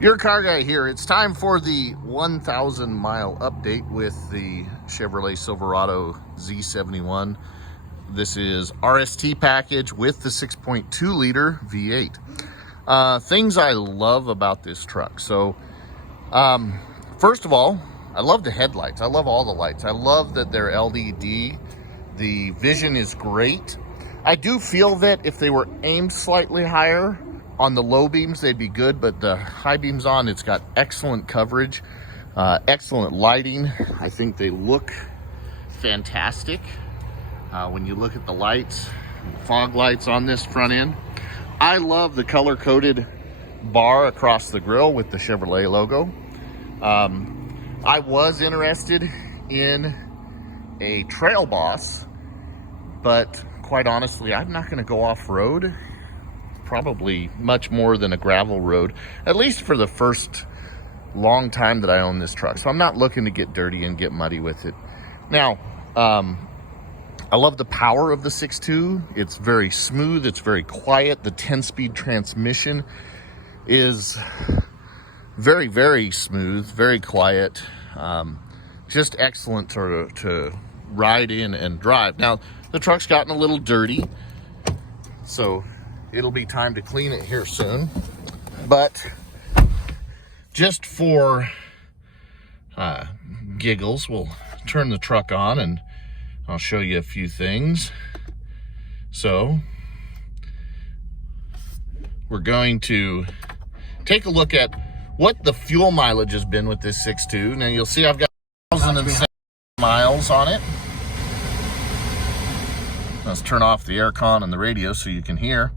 Your car guy here. It's time for the 1,000 mile update with the Chevrolet Silverado Z71. This is RST package with the 6.2 liter V8. Things I love about this truck. So, first of all, I love the headlights. I love all the lights. I love that they're LED. The vision is great. I do feel that if they were aimed slightly higher on the low beams, they'd be good, but the high beams on, it's got excellent coverage, excellent lighting. I think they look fantastic. When you look at the lights, fog lights on this front end. I love the color-coded bar across the grille with the Chevrolet logo. I was interested in a Trail Boss, but quite honestly, I'm not going to go off-road. Probably much more than a gravel road, at least for the first long time that I own this truck. So I'm not looking to get dirty and get muddy with it. Now, I love the power of the 6.2. It's very smooth. It's very quiet. The 10-speed transmission is very, very smooth, very quiet. Just excellent to ride in and drive. Now, the truck's gotten a little dirty, so it'll be time to clean it here soon. But just for giggles, we'll turn the truck on and I'll show you a few things. So we're going to take a look at what the fuel mileage has been with this 6.2. Now you'll see I've got 1,007 miles on it. Let's turn off the aircon and the radio so you can hear.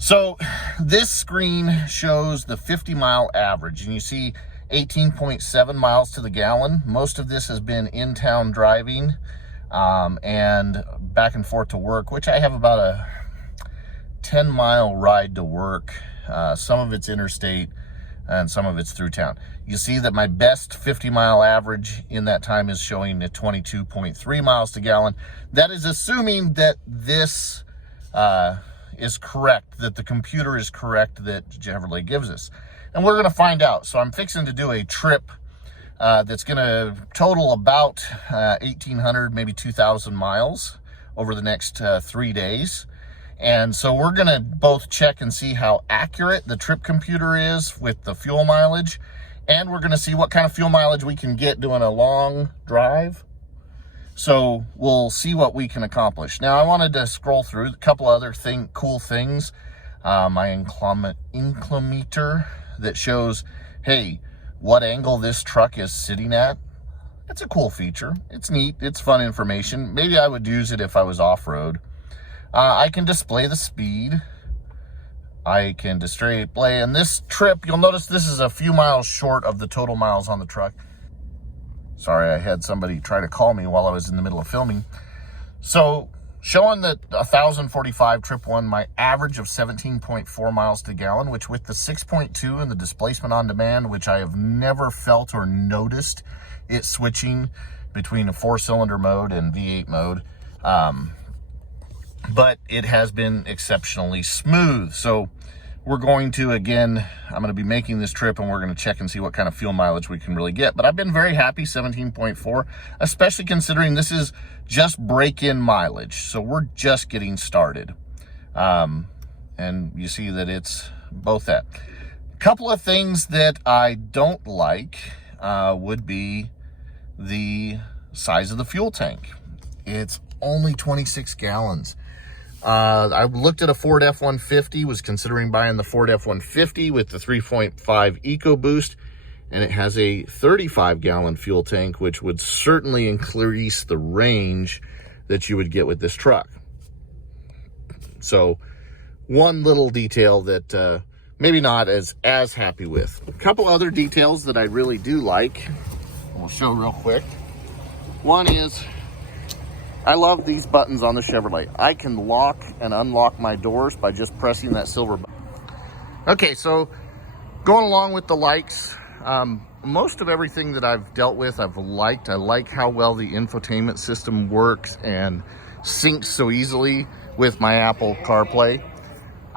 So this screen shows the 50-mile average, and you see 18.7 miles to the gallon. Most of this has been in-town driving and back and forth to work, which I have about a 10-mile ride to work. Some of it's interstate and some of it's through town. You see that my best 50-mile average in that time is showing at 22.3 miles to gallon. That is assuming that this is correct, that the computer is correct that Chevrolet gives us. And we're gonna find out. So I'm fixing to do a trip that's gonna total about 1,800, maybe 2,000 miles over the next 3 days. And so we're gonna both check and see how accurate the trip computer is with the fuel mileage, and we're gonna see what kind of fuel mileage we can get doing a long drive. So we'll see what we can accomplish. Now I wanted to scroll through a couple other cool things. My inclinometer that shows, hey, what angle this truck is sitting at. It's a cool feature. It's neat. It's fun information. Maybe I would use it if I was off-road. I can display the speed. I can display, and this trip, you'll notice this is a few miles short of the total miles on the truck. Sorry, I had somebody try to call me while I was in the middle of filming. So, showing that 1,045 trip one, my average of 17.4 miles to gallon, which with the 6.2 and the displacement on demand, which I have never felt or noticed it switching between a 4-cylinder mode and V8 mode. But it has been exceptionally smooth. So we're going to, again, I'm going to be making this trip and we're going to check and see what kind of fuel mileage we can really get. But I've been very happy, 17.4, especially considering this is just break-in mileage. So we're just getting started. And you see that it's both that. A couple of things that I don't like would be the size of the fuel tank. It's only 26 gallons. I looked at a Ford F-150, was considering buying the Ford F-150 with the 3.5 EcoBoost, and it has a 35-gallon fuel tank, which would certainly increase the range that you would get with this truck. So, one little detail that maybe not as happy with. A couple other details that I really do like, I'll show real quick. One is, I love these buttons on the Chevrolet. I can lock and unlock my doors by just pressing that silver button. Okay, so going along with the likes, most of everything that I've dealt with, I've liked. I like how well the infotainment system works and syncs so easily with my Apple CarPlay.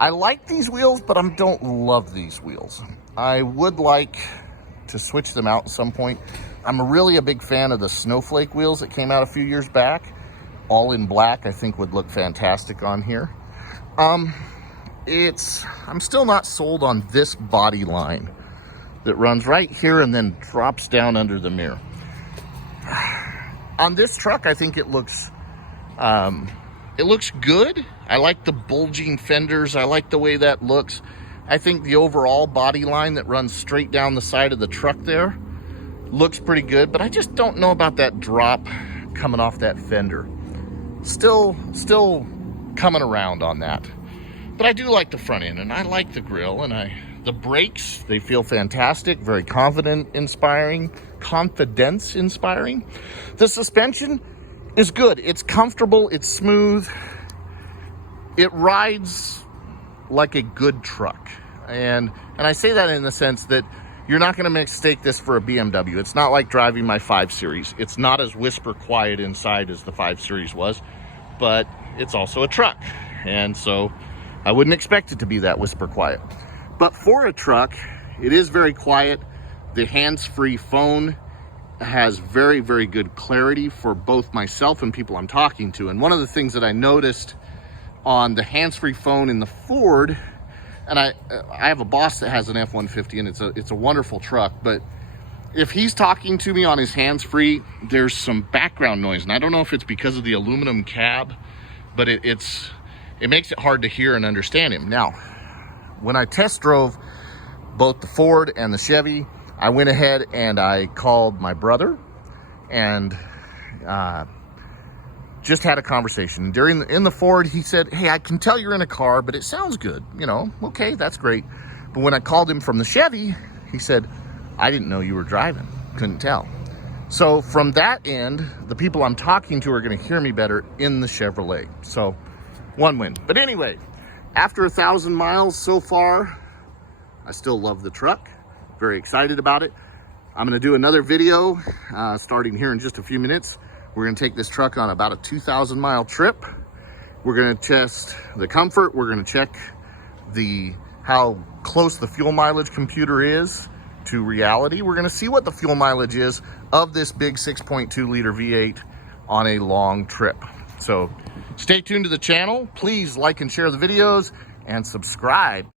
I like these wheels, but I don't love these wheels. I would like to switch them out at some point. I'm really a big fan of the snowflake wheels that came out a few years back. All in black, I think would look fantastic on here. I'm still not sold on this body line that runs right here and then drops down under the mirror. On this truck, I think it looks good. I like the bulging fenders. I like the way that looks. I think the overall body line that runs straight down the side of the truck there looks pretty good, but I just don't know about that drop coming off that fender. Still coming around on that. But I do like the front end, and I like the grille, and the brakes, they feel fantastic, very confidence inspiring. The suspension is good. It's comfortable, it's smooth. It rides like a good truck. And I say that in the sense that you're not going to mistake this for a BMW. It's not like driving my 5 Series. It's not as whisper quiet inside as the 5 Series was, but it's also a truck. And so I wouldn't expect it to be that whisper quiet. But for a truck, it is very quiet. The hands-free phone has very, very good clarity for both myself and people I'm talking to. And one of the things that I noticed on the hands-free phone in the Ford, and I have a boss that has an F-150, and it's a wonderful truck, but if he's talking to me on his hands-free, there's some background noise, and I don't know if it's because of the aluminum cab, but it makes it hard to hear and understand him. Now, when I test drove both the Ford and the Chevy, I went ahead and I called my brother and just had a conversation. In the Ford, he said, "Hey, I can tell you're in a car, but it sounds good. You know, okay, that's great." But when I called him from the Chevy, he said, "I didn't know you were driving. Couldn't tell." So from that end, the people I'm talking to are going to hear me better in the Chevrolet. So one win. But anyway, after 1,000 miles so far, I still love the truck. Very excited about it. I'm going to do another video starting here in just a few minutes. We're going to take this truck on about a 2,000 mile trip. We're going to test the comfort. We're going to check how close the fuel mileage computer is to reality. We're going to see what the fuel mileage is of this big 6.2 liter V8 on a long trip. So stay tuned to the channel. Please like and share the videos and subscribe.